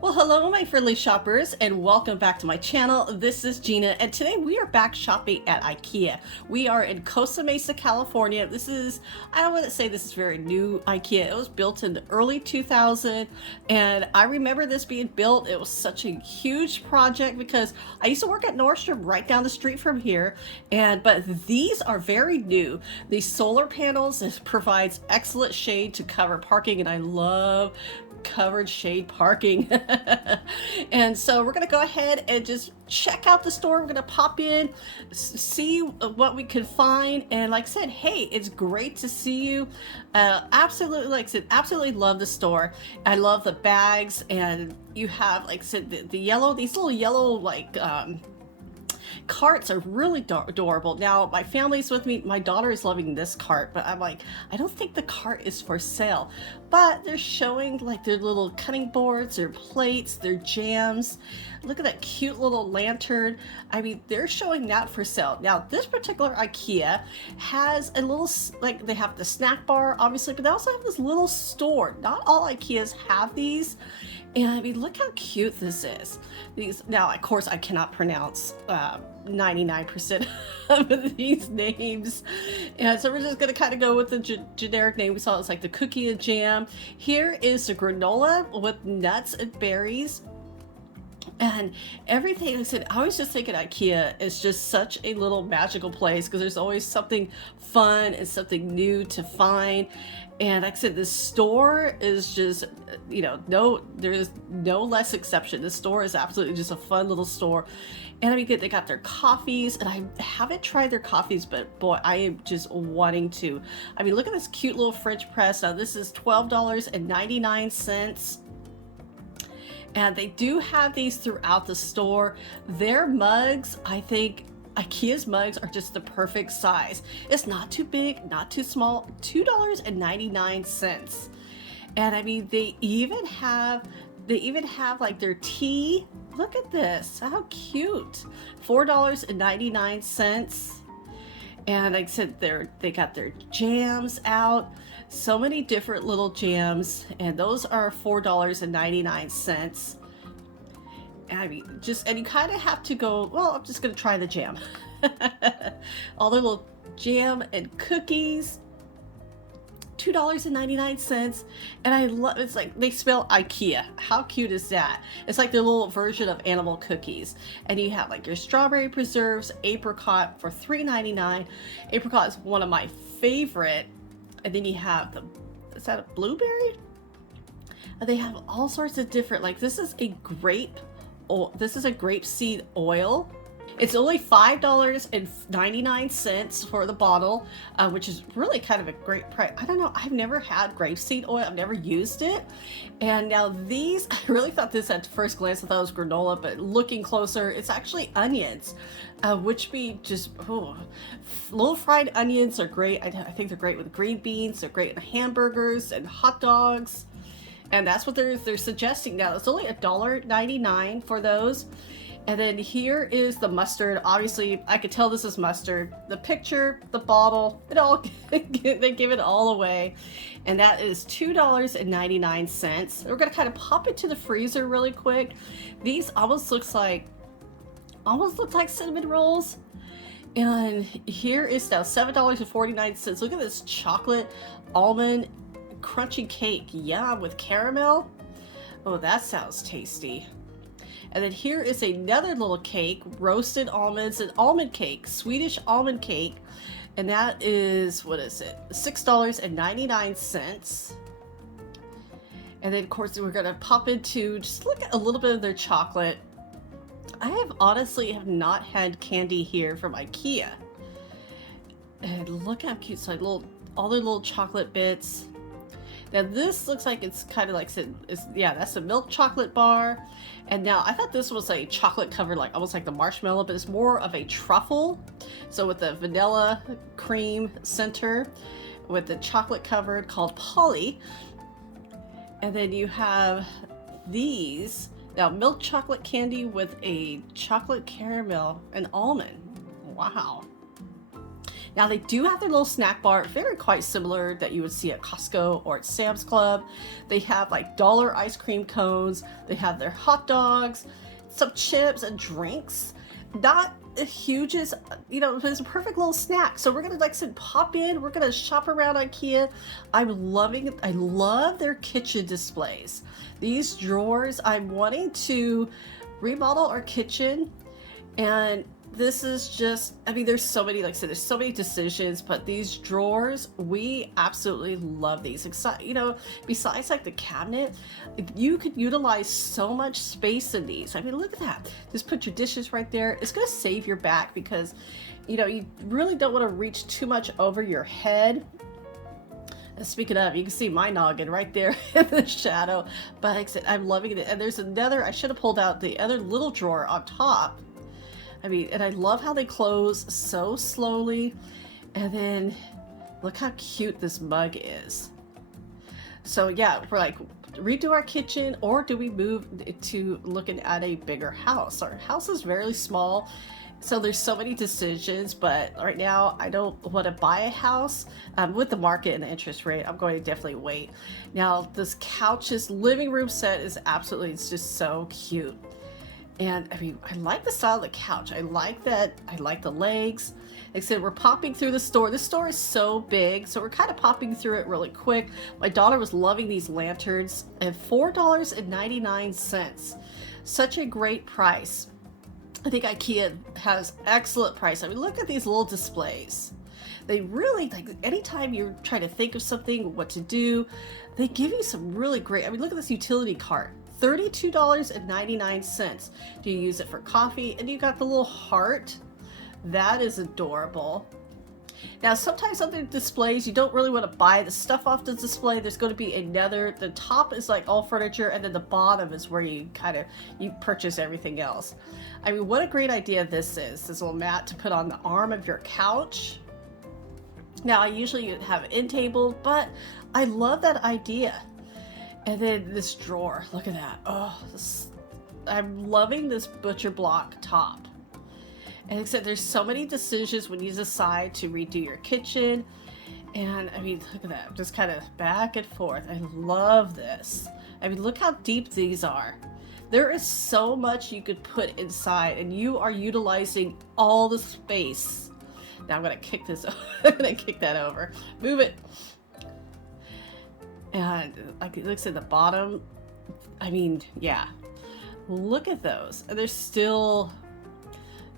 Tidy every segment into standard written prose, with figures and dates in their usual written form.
Well, hello, my friendly shoppers, and welcome back to my channel. This is Gina, and today we are back shopping at IKEA. We are in Costa Mesa, California. I don't want to say this is very new IKEA. It was built in the early 2000s, and I remember this being built. It was such a huge project because I used to work at Nordstrom right down the street from here, but these are very new. These solar panels, it provides excellent shade to cover parking, and I love covered shade parking. And so we're gonna go ahead and just check out the store. We're gonna pop in, see what we can find, and like I said, hey, it's great to see you. Absolutely, like I said, absolutely love the store. I love the bags, and you have, like I said, the yellow, these little yellow carts are really adorable. Now, my family's with me. My daughter is loving this cart, but I'm like, I don't think the cart is for sale. But they're showing like their little cutting boards, their plates, their jams. Look at that cute little lantern. I mean, they're showing that for sale. Now, this particular IKEA has a little, like, they have the snack bar, obviously, but they also have this little store. Not all IKEAs have these. And I mean, look how cute this is. These, now, of course, I cannot pronounce 99% of these names. And so we're just going to kind of go with the generic name. We saw it's like the cookie and jam. Here is the granola with nuts and berries. And everything, like I said, I always just think IKEA is just such a little magical place because there's always something fun and something new to find. And like I said, this store is just, there's no less exception. This store is absolutely just a fun little store. And I mean, they got their coffees, and I haven't tried their coffees, but boy, I am just wanting to. I mean, look at this cute little French press. Now, this is $12.99. And they do have these throughout the store. Their mugs, I think IKEA's mugs are just the perfect size. It's not too big, not too small, $2.99. And I mean, they even have like their tea. Look at this, how cute. $4.99. And like I said, they got their jams out. So many different little jams, and those are $4.99. And I mean, and you kind of have to go, well, I'm just gonna try the jam. All their little jam and cookies, $2.99. And I love, it's like they spell IKEA. How cute is that? It's like their little version of animal cookies. And you have like your strawberry preserves, apricot for $3.99. Apricot is one of my favorite. And then you have is that a blueberry? And they have all sorts of different, like this is a grape seed oil. It's only $5.99 for the bottle, which is really kind of a great price. I don't know, I've never had grapeseed oil, I've never used it. And now these, I really thought this at first glance, I thought it was granola, but looking closer, it's actually onions, which be just, little fried onions are great. I think they're great with green beans, they're great in hamburgers and hot dogs. And that's what they're suggesting now. It's only $1.99 for those. And then here is the mustard. Obviously, I could tell this is mustard. The picture, the bottle, it all, they give it all away. And that is $2.99. We're gonna kind of pop it to the freezer really quick. These almost look like cinnamon rolls. And here is now $7.49. Look at this chocolate almond crunchy cake. Yeah, with caramel. Oh, that sounds tasty. And then here is another little cake, roasted almonds, an almond cake, Swedish almond cake. And that is, what is it? $6.99. And then of course we're gonna pop into, just look at a little bit of their chocolate. I honestly have not had candy here from IKEA. And look how cute, so all their little chocolate bits. Now this looks like it's kind of like, that's a milk chocolate bar. And now I thought this was a chocolate covered, like almost like the marshmallow, but it's more of a truffle. So with the vanilla cream center, with the chocolate covered called Polly. And then you have these, now milk chocolate candy with a chocolate caramel and almond. Wow. Now they do have their little snack bar, very quite similar that you would see at Costco or at Sam's Club. They have like dollar ice cream cones. They have their hot dogs, some chips and drinks. Not as huge as, you know, it's a perfect little snack. So we're gonna, like I said, pop in. We're gonna shop around IKEA. I'm loving it. I love their kitchen displays. These drawers, I'm wanting to remodel our kitchen, and this is just, I mean, there's so many, like I said, there's so many decisions, but these drawers, we absolutely love these. You know, besides like the cabinet, you could utilize so much space in these. I mean, look at that. Just put your dishes right there. It's going to save your back because, you know, you really don't want to reach too much over your head. And speaking of, you can see my noggin right there in the shadow, but like I said, I'm loving it. And there's another, I should have pulled out the other little drawer on top. I mean, and I love how they close so slowly. And then look how cute this mug is. So yeah, we're like, redo our kitchen, or do we move to looking at a bigger house? Our house is very small, so there's so many decisions, but right now I don't want to buy a house. With the market and the interest rate, I'm going to definitely wait. Now this couch's living room set is absolutely, it's just so cute. And I mean, I like the style of the couch. I like that. I like the legs. Like I said, we're popping through the store. This store is so big, so we're kind of popping through it really quick. My daughter was loving these lanterns, and $4.99. Such a great price. I think IKEA has excellent price. I mean, look at these little displays. They really, like, anytime you're trying to think of something, what to do, they give you some really great, I mean, look at this utility cart. $32.99. Do you use it for coffee? And you got the little heart. That is adorable. Now, sometimes on the displays, you don't really want to buy the stuff off the display. There's going to be another, the top is like all furniture, and then the bottom is where you you purchase everything else. I mean, what a great idea this is. This little mat to put on the arm of your couch. Now, I usually have an end table, but I love that idea. And then this drawer, look at that. Oh, I'm loving this butcher block top. And except there's so many decisions when you decide to redo your kitchen. And I mean, look at that, just kind of back and forth. I love this. I mean, look how deep these are. There is so much you could put inside, and you are utilizing all the space. Now I'm gonna kick this, I'm gonna kick that over. Move it. And like it looks at the bottom. I mean, yeah, look at those. And they're still,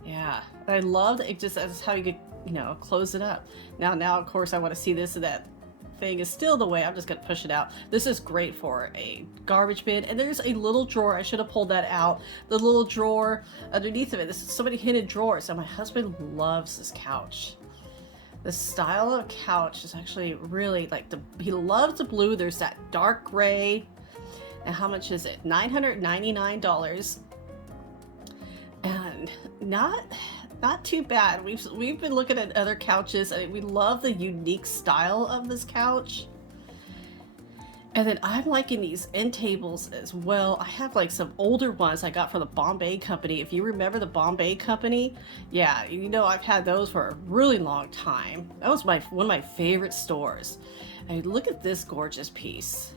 yeah. And I love that it just, that's how you could, you know, close it up. Now of course I want to see this, and that thing is still the way. I'm just gonna push it out. This is great for a garbage bin. And there's a little drawer. I should have pulled that out. The little drawer underneath of it. This is so many hidden drawers. And my husband loves this couch. The style of couch is actually really like he loves the blue. There's that dark gray. And how much is it? $999. And not too bad. We've been looking at other couches, and we love the unique style of this couch. And then I'm liking these end tables as well. I have like some older ones I got from the Bombay Company. If you remember the Bombay Company, yeah, you know, I've had those for a really long time. That was one of my favorite stores. And look at this gorgeous piece.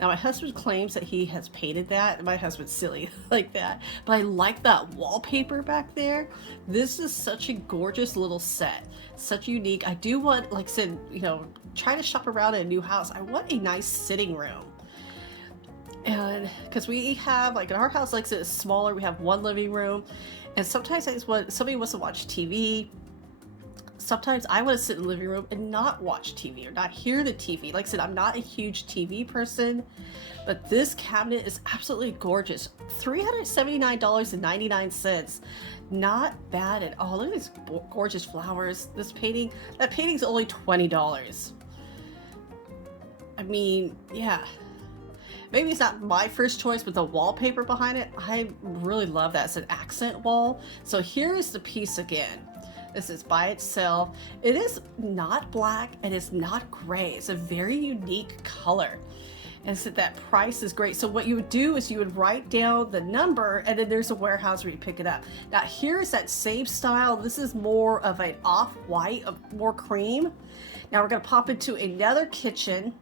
Now my husband claims that he has painted that. My husband's silly like that, but I like that wallpaper back there. This is such a gorgeous little set, such unique. I do want, like I said, you know, try to shop around in a new house. I want a nice sitting room. And because we have, like in our house, like I said, it's smaller. We have one living room, and sometimes I just want, somebody wants to watch TV. Sometimes I want to sit in the living room and not watch TV or not hear the TV. Like I said, I'm not a huge TV person, but this cabinet is absolutely gorgeous. $379.99. Not bad at all. Look at these gorgeous flowers. This painting, that painting's only $20. I mean, yeah. Maybe it's not my first choice, but the wallpaper behind it, I really love that. It's an accent wall. So here's the piece again. This is by itself. It is not black and it's not gray. It's a very unique color. And so that price is great. So what you would do is you would write down the number, and then there's a warehouse where you pick it up. Now here's that same style. This is more of an off-white, of more cream. Now we're gonna pop into another kitchen.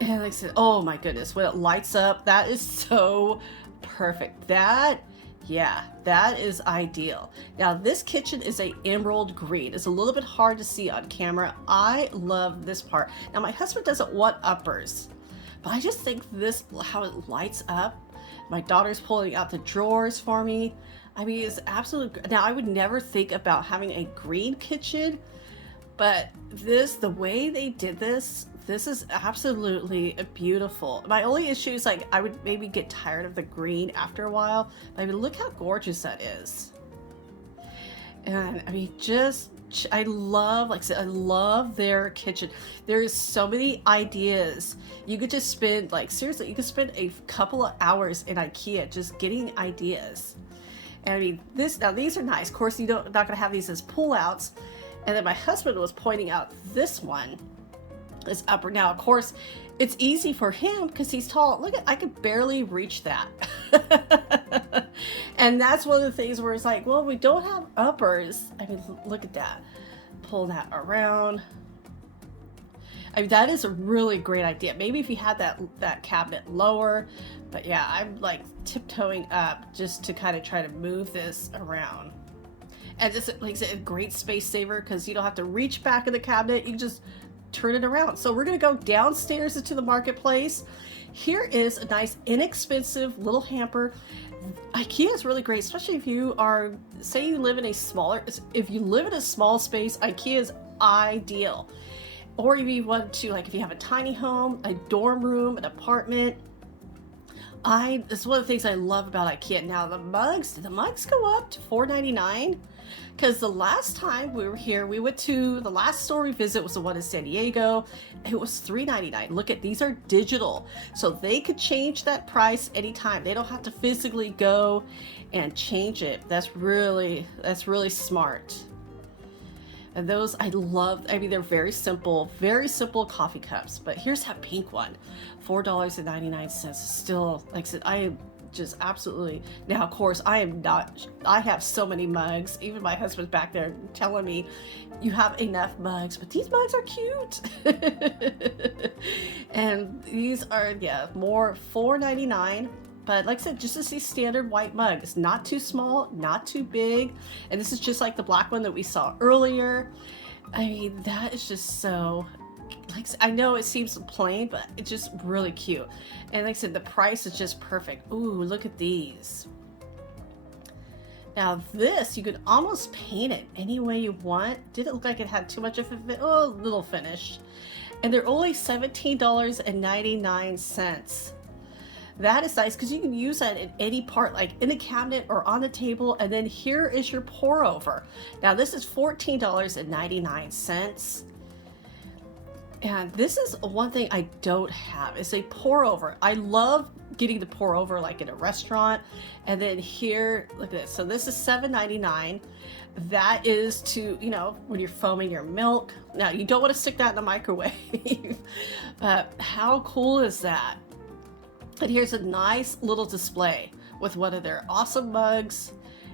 And like I said, oh my goodness, when it lights up, that is so perfect. Yeah, that is ideal. Now this kitchen is a emerald green. It's a little bit hard to see on camera. I love this part. Now my husband doesn't want uppers, but I just think this, how it lights up. My daughter's pulling out the drawers for me. I mean, it's absolutely, now I would never think about having a green kitchen, but this, the way they did this is absolutely beautiful. My only issue is like I would maybe get tired of the green after a while. I mean, look how gorgeous that is. And I mean, just I love, like I said, I love their kitchen. There's so many ideas. You could just spend, like, seriously, you could spend a couple of hours in IKEA just getting ideas. And I mean, now these are nice. Of course, not gonna have these as pullouts. And then my husband was pointing out this one is upper. Now, of course, it's easy for him because he's tall. Look I could barely reach that. And that's one of the things where it's like, well, we don't have uppers. I mean, look at that. Pull that around. I mean, that is a really great idea. Maybe if you had that cabinet lower, but yeah, I'm like tiptoeing up just to kind of try to move this around. And it's, like I said, a great space saver because you don't have to reach back in the cabinet. You can just turn it around. So we're going to go downstairs into the marketplace. Here is a nice inexpensive little hamper. IKEA is really great, especially if you are, say you live in a smaller, if you live in a small space, IKEA is ideal. Or if you want to, like if you have a tiny home, a dorm room, an apartment. It's one of the things I love about IKEA. Now the mugs go up to $4.99. Because the last time we were here, we went to, the last store we visited was the one in San Diego. It was $3.99. Look at, these are digital. So they could change that price anytime. They don't have to physically go and change it. That's really smart. And those I love. I mean, they're very simple coffee cups. But here's that pink one, $4.99. Still, like I said, I am just absolutely. Now, of course, I have so many mugs. Even my husband's back there telling me, you have enough mugs, but these mugs are cute. And these are, yeah, more $4.99. But like I said, just a standard white mug. It's not too small, not too big. And this is just like the black one that we saw earlier. I mean, that is just so, like, I know it seems plain, but it's just really cute. And like I said, the price is just perfect. Ooh, look at these. Now this, you could almost paint it any way you want. Didn't look like it had too much of a little finish. And they're only $17.99. That is nice because you can use that in any part, like in a cabinet or on the table. And then here is your pour over. Now this is $14.99. And this is one thing I don't have, is a pour over. I love getting the pour over like in a restaurant. And then here, look at this. So this is $7.99. That is to, you know, when you're foaming your milk. Now you don't want to stick that in the microwave. How cool is that? And here's a nice little display with one of their awesome mugs.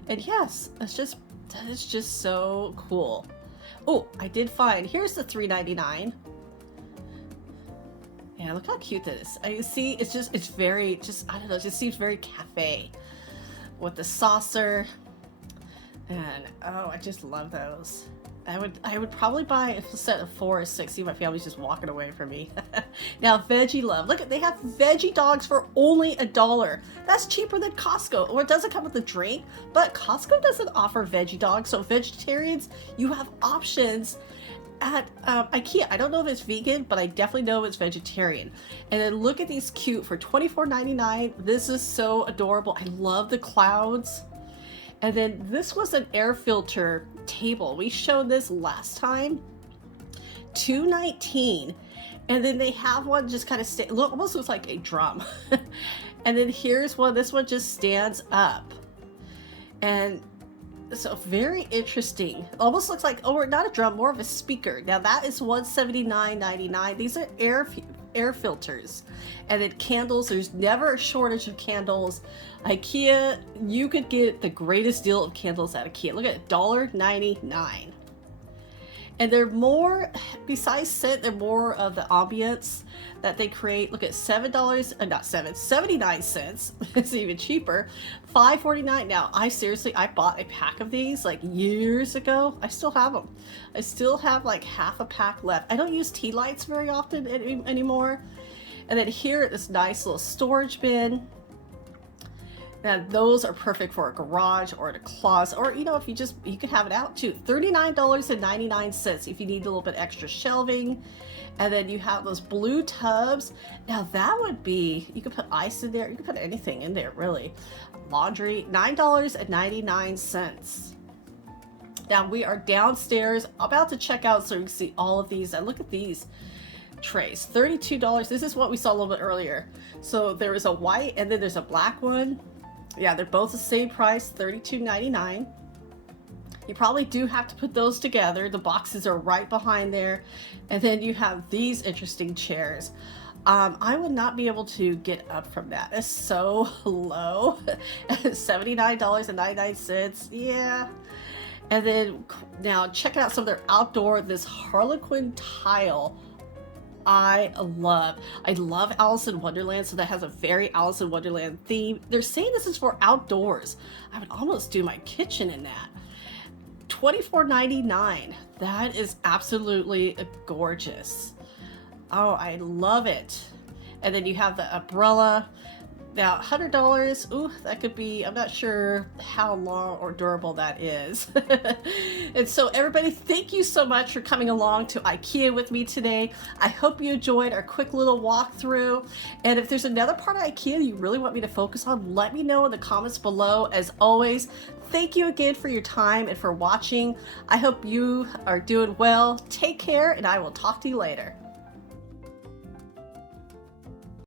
And yes, that is just so cool. Oh, I did find, here's the $3.99. Yeah, look how cute that is. I see, it's very, I don't know, it just seems very cafe with the saucer. And oh, I just love those. I would probably buy a set of 4 or 6. See, my family's just walking away from me. Now, Veggie Love. Look, they have veggie dogs for only $1. That's cheaper than Costco. Or it doesn't come with a drink, but Costco doesn't offer veggie dogs. So vegetarians, you have options at IKEA. I don't know if it's vegan, but I definitely know it's vegetarian. And then look at these cute for $24.99. This is so adorable. I love the clouds. And then this was an air filter table. We showed this last time, $2.19. And then they have one just kind of almost looks like a drum. And then here's one. This one just stands up. And so very interesting. Almost looks like, oh, not a drum, more of a speaker. Now that is $179.99. These are air filters. And then candles, there's never a shortage of candles. IKEA, you could get the greatest deal of candles at IKEA. Look at $1.99. And they're more, besides scent, they're more of the ambience that they create. Look at $79. It's even cheaper. $5.49. Now, I bought a pack of these like years ago. I still have them. I still have like half a pack left. I don't use tea lights very often anymore. And then here, this nice little storage bin. Now those are perfect for a garage or in a closet, or you know, if you could have it out too. $39.99 if you need a little bit extra shelving. And then you have those blue tubs. Now that would be, you could put ice in there, you could put anything in there really. Laundry, $9.99. Now we are downstairs about to check out so you can see all of these. And look at these trays, $32. This is what we saw a little bit earlier. So there is a white and then there's a black one. Yeah, they're both the same price, $32.99. You probably do have to put those together. The boxes are right behind there. And then you have these interesting chairs. I would not be able to get up from that. It's so low. $79.99. Yeah. And then now check out some of their outdoor, this Harlequin tile. I love Alice in Wonderland, so that has a very Alice in Wonderland theme. They're saying this is for outdoors. I would almost do my kitchen in that. $24.99. That is absolutely gorgeous. Oh, I love it. And then you have the umbrella. Now, $100, ooh, that could be, I'm not sure how long or durable that is. And so everybody, thank you so much for coming along to IKEA with me today. I hope you enjoyed our quick little walkthrough. And if there's another part of IKEA you really want me to focus on, let me know in the comments below. As always, thank you again for your time and for watching. I hope you are doing well. Take care, and I will talk to you later.